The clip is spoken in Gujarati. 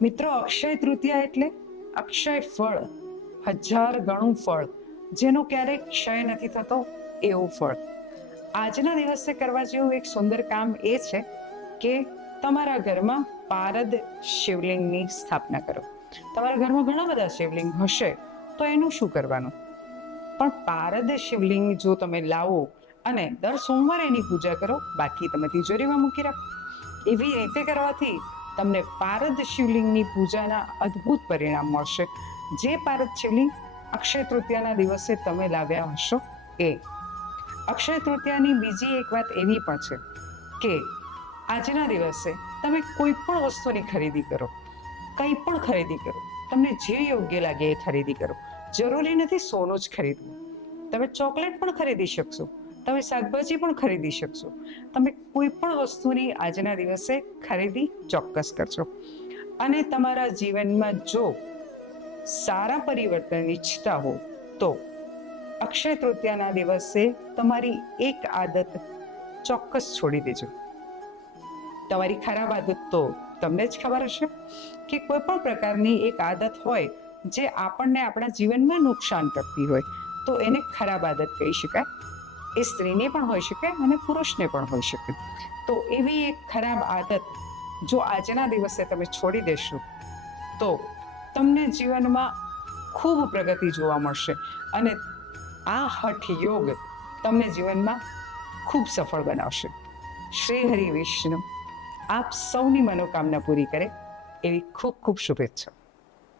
મિત્રો, અક્ષય તૃતીયા એટલે અક્ષય ફળ, 1000 ગણું ફળ, જેનો ક્યારેય ક્ષય નથી થતો એવું ફળ. આજના દિવસે કરવા જેવું એક સુંદર કામ એ છે કે તમારા ઘરમાં પારદ શિવલિંગની સ્થાપના કરો. તમારા ઘરમાં ઘણા બધા શિવલિંગ હશે તો એનું શું કરવાનું? પણ પારદ શિવલિંગ જો તમે લાવો અને દર સોમવારે એની પૂજા કરો, બાકી તમે તિજોરીમાં મૂકી રાખો. એવી રીતે કરવાથી તમને પારદ શિવલિંગની પૂજાના અદ્ભુત પરિણામ મળશે. જે પારદ શિવલિંગ અક્ષય તૃતીયાના દિવસે તમે લાવ્યા હશો એ. અક્ષય તૃતીયાની બીજી એક વાત એવી પણ છે કે આજના દિવસે તમે કોઈ પણ વસ્તુની ખરીદી કરો, કંઈ પણ ખરીદી કરો, તમને જે યોગ્ય લાગે એ ખરીદી કરો. જરૂરી નથી સોનું જ ખરીદવું. તમે ચોકલેટ પણ ખરીદી શકશો, તમે શાકભાજી પણ ખરીદી શકશો. તમે કોઈ પણ વસ્તુની આજના દિવસે ખરીદી ચોક્કસ કરજો. અને તમારા જીવનમાં જો સારા પરિવર્તન ઈચ્છતા હો તો અક્ષય તૃતીયાના દિવસે તમારી એક આદત ચોક્કસ છોડી દેજો. તમારી ખરાબ આદત તો તમને જ ખબર હશે કે કોઈ પણ પ્રકારની એક આદત હોય જે આપણને આપણા જીવનમાં નુકસાન કરતી હોય તો એને ખરાબ આદત કહી શકાય. એ સ્ત્રીને પણ હોઈ શકે અને પુરુષને પણ હોઈ શકે. તો એવી એક ખરાબ આદત જો આજના દિવસે તમે છોડી દેશો તો તમને જીવનમાં ખૂબ પ્રગતિ જોવા મળશે અને આ હઠ યોગ તમને જીવનમાં ખૂબ સફળ બનાવશે. શ્રી હરિ વિષ્ણુ આપ સૌની મનોકામના પૂરી કરે એવી ખૂબ ખૂબ શુભેચ્છા.